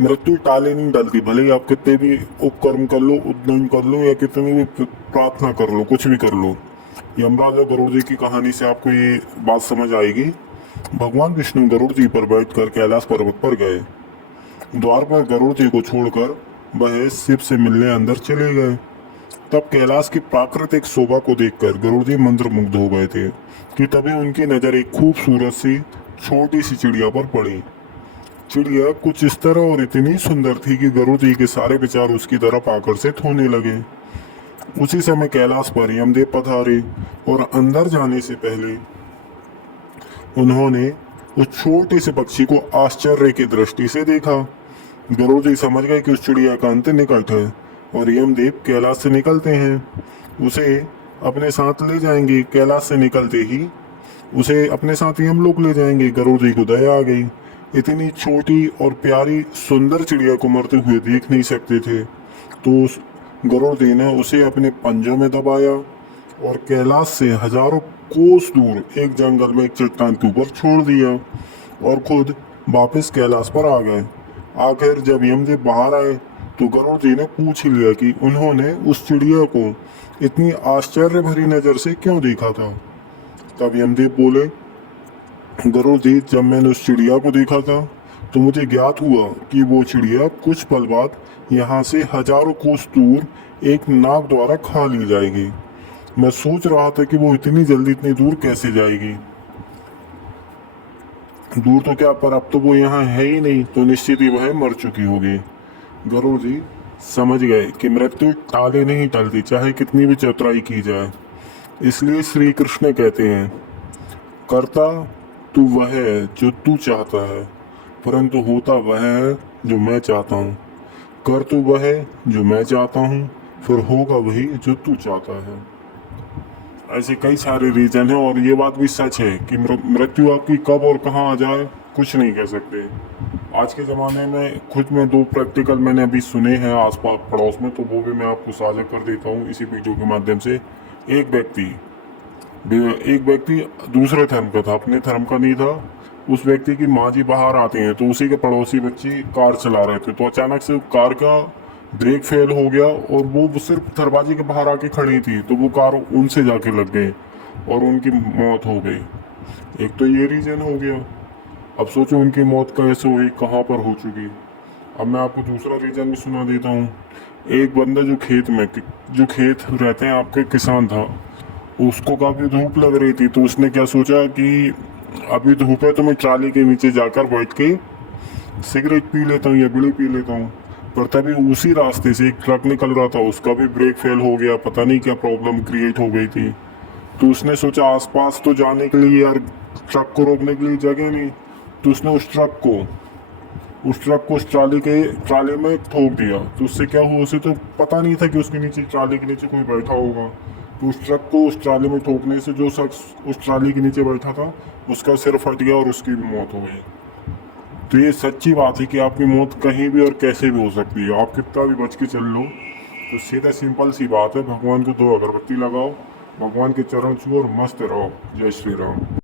मृत्यु टाले नहीं डलती, भले ही आप कितने भी उपकर्म कर लो, उद्यम कर लो या कितनी भी प्रार्थना कर लो, कुछ भी कर लो। यमराज और गरुड़ जी की कहानी से आपको ये बात समझ आएगी। भगवान विष्णु गरुड़ जी पर बैठकर कैलाश पर्वत पर गए। द्वार पर गरुड़ जी को छोड़कर वह शिव से मिलने अंदर चले गए। तब कैलाश की प्राकृतिक शोभा को देखकर गरुड़ जी मंत्रमुग्ध हो गए थे कि तभी उनकी नजर एक खूबसूरत सी छोटी सी चिड़िया पर पड़ी। चिड़िया कुछ इस तरह और इतनी सुंदर थी कि गरुड़ जी के सारे विचार उसकी तरफ आकर्षित होने लगे। उसी समय कैलाश पर यमदेव पधारे और अंदर जाने से पहले उन्होंने उस छोटे से पक्षी को आश्चर्य की दृष्टि से देखा। गरुड़ जी समझ गए कि उस चिड़िया का अंत निकट है और यमदेव कैलाश से निकलते हैं उसे अपने साथ ले जाएंगे। कैलाश से निकलते ही उसे अपने साथ यमलोक ले जाएंगे। गरुड़ जी को दया आ गई। इतनी छोटी और प्यारी सुंदर चिड़िया को मरते हुए देख नहीं सकते थे, तो गरुड़ जी ने उसे अपने पंजों में दबाया और कैलाश से हजारों कोस दूर एक जंगल में एक चट्टान के ऊपर छोड़ दिया और खुद वापस कैलाश पर आ गए। आखिर जब यमदेव बाहर आए तो गरुड़ जी ने पूछ लिया कि उन्होंने उस चिड़िया को इतनी आश्चर्य भरी नजर से क्यों देखा था। तब यमदेव बोले, गरुड़ जी, जब मैंने उस चिड़िया को देखा था तो मुझे ज्ञात हुआ कि वो चिड़िया कुछ पल बाद यहाँ से हजारों कोस दूर एक नाग द्वारा खा ली जाएगी। मैं सोच रहा था कि वो इतनी जल्दी इतनी दूर कैसे जाएगी। दूर तो क्या, पर अब तो वो यहाँ है ही नहीं, तो निश्चित ही वह मर चुकी होगी। गरुड़ जी समझ गए कि मृत्यु टाले नहीं टलती, चाहे कितनी भी चतुराई की जाए। इसलिए श्री कृष्ण कहते हैं, करता तू वह है जो तू चाहता है, परंतु होता वह है जो मैं चाहता हूँ। कर तू वह है जो मैं चाहता हूँ, फिर होगा वही जो तू चाहता है। ऐसे कई सारे रीजन हैं और ये बात भी सच है कि मृत्यु आपकी कब और कहाँ आ जाए कुछ नहीं कह सकते। आज के ज़माने में खुद में दो प्रैक्टिकल मैंने अभी सुने हैं आसपास पड़ोस में, तो वो भी मैं आपको साझा कर देता हूँ इसी वीडियो के माध्यम से। एक व्यक्ति दूसरे धर्म का था, अपने धर्म का नहीं था। उस व्यक्ति की माँ जी बाहर आते हैं तो उसी के पड़ोसी बच्ची कार चला रहे थे, तो अचानक से कार का ब्रेक फेल हो गया और वो सिर्फ दरवाजे के बाहर आके खड़ी थी, तो वो कार उनसे जाके लग गई और उनकी मौत हो गई। एक तो ये रीजन हो गया। अब सोचो उनकी मौत कैसे हुई, कहाँ पर हो चुकी। अब मैं आपको दूसरा रीजन भी सुना देता हूँ। एक बंदा जो खेत रहते हैं आपके किसान था, उसको काफ़ी धूप लग रही थी, तो उसने क्या सोचा कि अभी धूप है तो मैं ट्राली के नीचे जाकर बैठ के सिगरेट पी लेता हूँ या बीड़ी पी लेता हूँ। पर तभी उसी रास्ते से एक ट्रक निकल रहा था, उसका भी ब्रेक फेल हो गया, पता नहीं क्या प्रॉब्लम क्रिएट हो गई थी। तो उसने सोचा आसपास तो जाने के लिए यार ट्रक को रोकने के लिए जगह नहीं, तो उसने उस ट्रक को उस ट्राली में ठोक दिया। तो उससे क्या हुआ, उसे तो पता नहीं था कि उसके नीचे ट्राली के नीचे कोई बैठा होगा। तो उस ट्रक को उस ट्राली में ठोकने से जो शख्स उस ट्राली के नीचे बैठा था उसका सिर फट गया और उसकी भी मौत हो गई। तो ये सच्ची बात है कि आपकी मौत कहीं भी और कैसे भी हो सकती है, आप कितना भी बच के चल लो। तो सीधा सिंपल सी बात है, भगवान को 2 अगरबत्ती लगाओ, भगवान के चरण छुओ और मस्त रहो। जय श्री राम।